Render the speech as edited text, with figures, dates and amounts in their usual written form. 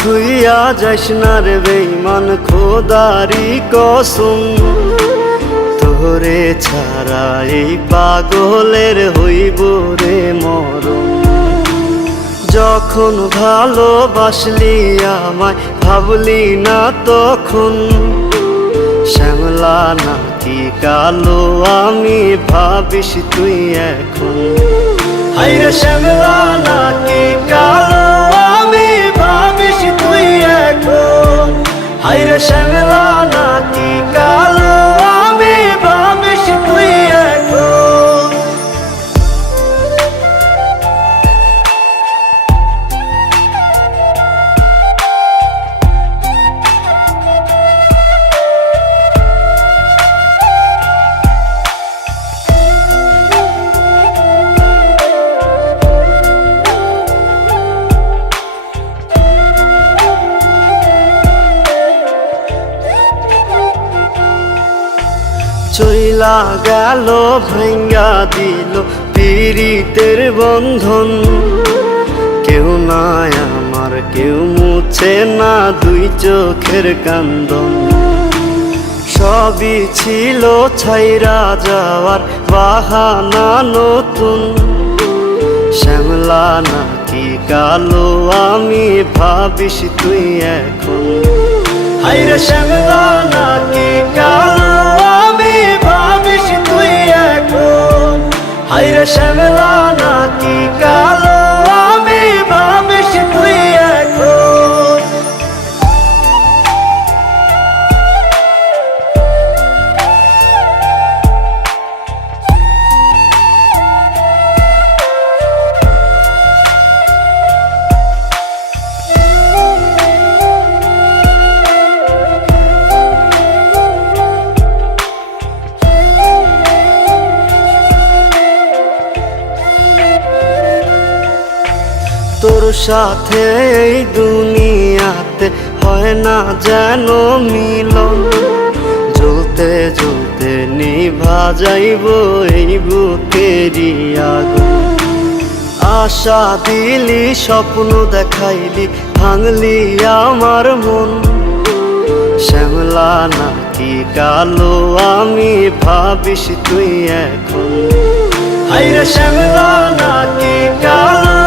থুইয়া যাইস না রে বেঈমান খোদারি কসম, তোরে ছাড়া এই পাগলের হইব রে মরণ। যখন ভালোবাসলি আমায় ভাবলি না তখন, শ্যামলা নাকি কালো আমি ভাবিস তুই এখন। হায়রে শ্যামলা নাকি কালো আমি ভাবিস তুই এখন। হায়রে শ্যামলা নাকি কালো আমি ভাবিস তুই এখন। চইলা গেল ভাঙ্গা দিল পীড়িতের বন্ধন, কেউ নাই আমার কেউ মুছে না দুই চোখের কান্দন। সবই ছিল ছাইরা যাওয়ার বাহানা নতুন, শ্যামলা নাকি কালো আমি ভাবিস তুই এখন। হায়রে শ্যামলা নাকি কালো আমি ভাবিস তুই এখন। হায়রে শ্যামলা নাকি কালো আমি ভাবিস তুই এখন। তোর সাথে এই দুনিয়াতে হয় না যেন মিলন, জ্বলতে জ্বলতে নিভা যাইব এই বুকেরই আগুন। আশা দিলি স্বপ্ন দেখাইলি ভাঙলি আমার মন, শ্যামলা নাকি কালো আমি ভাবিস তুই এখন। হায়রে শ্যামলা নাকি কালো